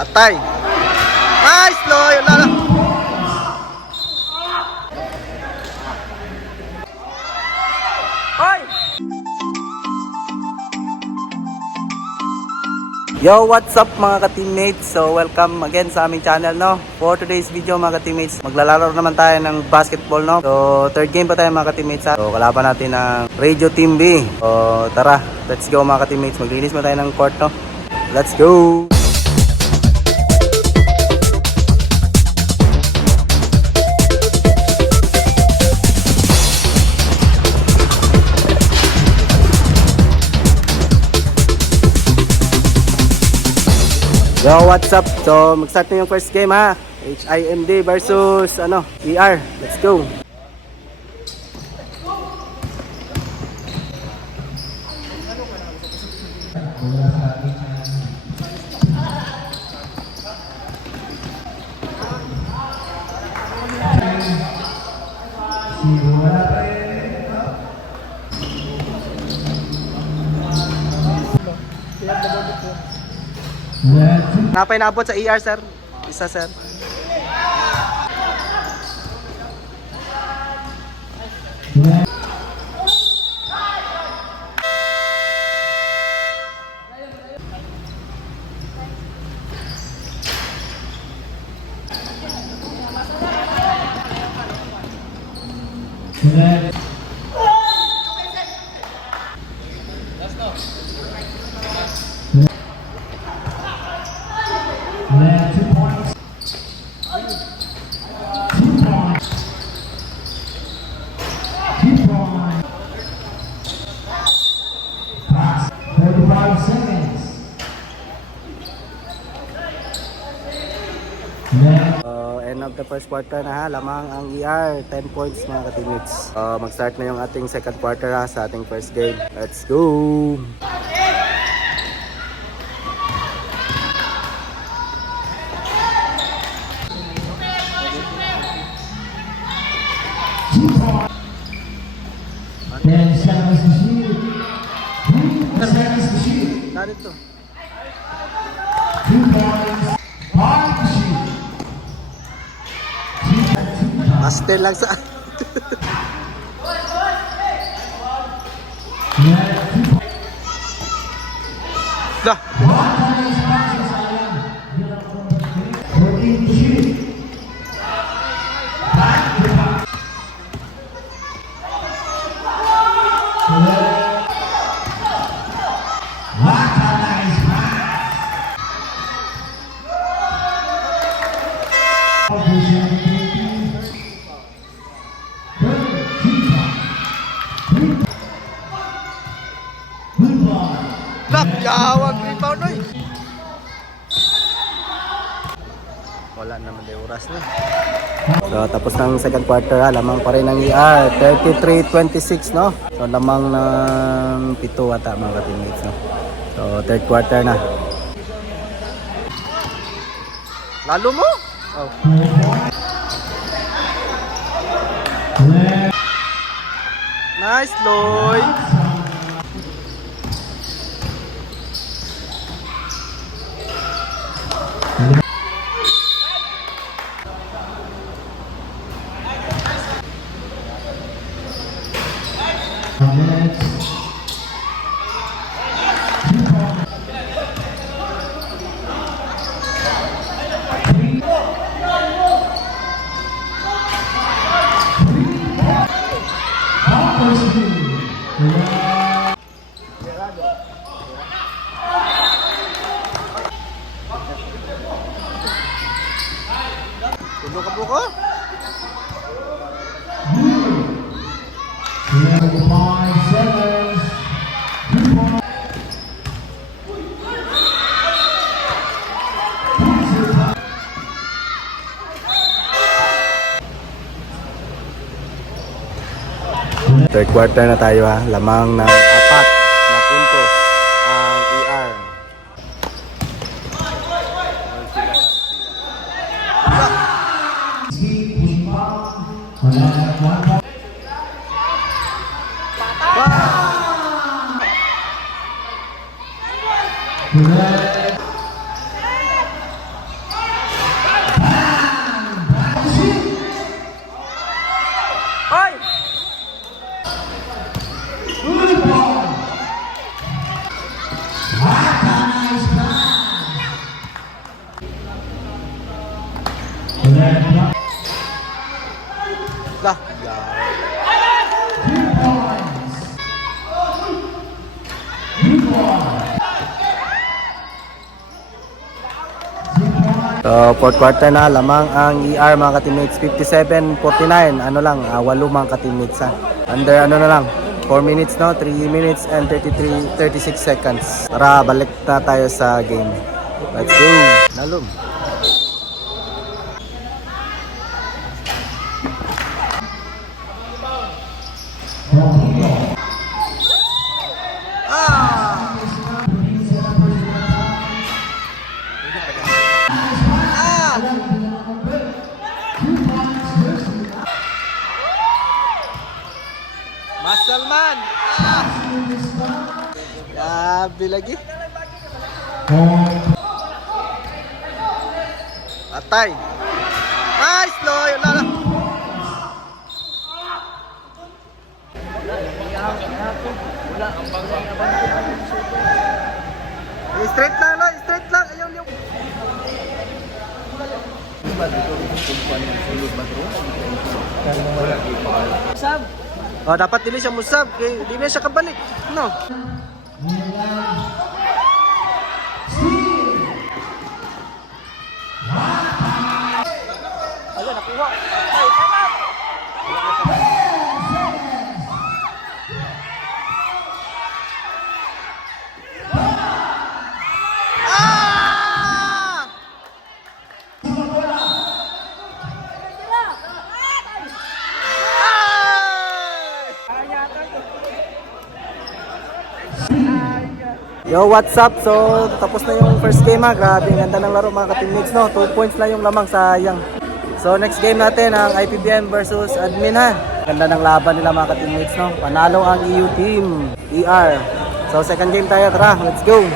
Atay. Nice, Loy. Wala na. Hoy! Yo, what's up mga ka-teammates? So, welcome again sa aming channel, no? For today's video mga ka-teammates, maglalaro naman tayo ng basketball, no? So, third game pa tayo mga ka-teammates, ha? So, kalaban natin ang Radio Team B. So, tara, let's go mga ka-teammates. Maglinis mo tayo ng court, no? Let's go! Yo, what's up? So, mag-start na yung first game, ha? HIMD versus ER. Let's go. Napay naabot sa ER, sir. Isa, sir. End of the first quarter na, ha. Lamang ang ER, 10 points mga ka-teammates. Mag-start na yung ating second quarter, ha, sa ating first game. Let's go! Narito. Master lang sa dah. Yawag rebound, oy. Wala naman day oras na. So tapos ng second quarter, ha, lamang pa rin ng ER, 33-26, no? So lamang ng 7 ata mga ka-teammates, no? So third quarter na. Lalo mo? Oh. Nice, Lloyd. Tulog ka po ko? Third quarter na tayo, ha. Lamang ng 4 na puntos ang ER. Lah, so, fourth quarter na, lamang ang ER mga ka-teammates, 57-49, ano lang, 8 mga ka-teammates ha. Under ano na lang, 4 minutes no, 3 minutes and 36 seconds. Tara, balik na tayo sa game. Let's go! Nalum! Masalman! Grabe lagi. Atay. Nice, Loy. Wala na. Straight lang, Loy. Straight lang. Ayaw niyo. Sab. Oh, dapat dili siya musab kay di na siya kabalik. No. Ala nakuha. Yo, what's up? So, tapos na yung first game ha. Grabe, ganda ng laro mga ka-teammates, no? 2 points lang yung lamang, sayang. So, next game natin ang IPBM versus Admin ha. Ganda ng laban nila mga ka-teammates, no? Panalo ang EU team, ER. So, second game tayo, tara, let's go!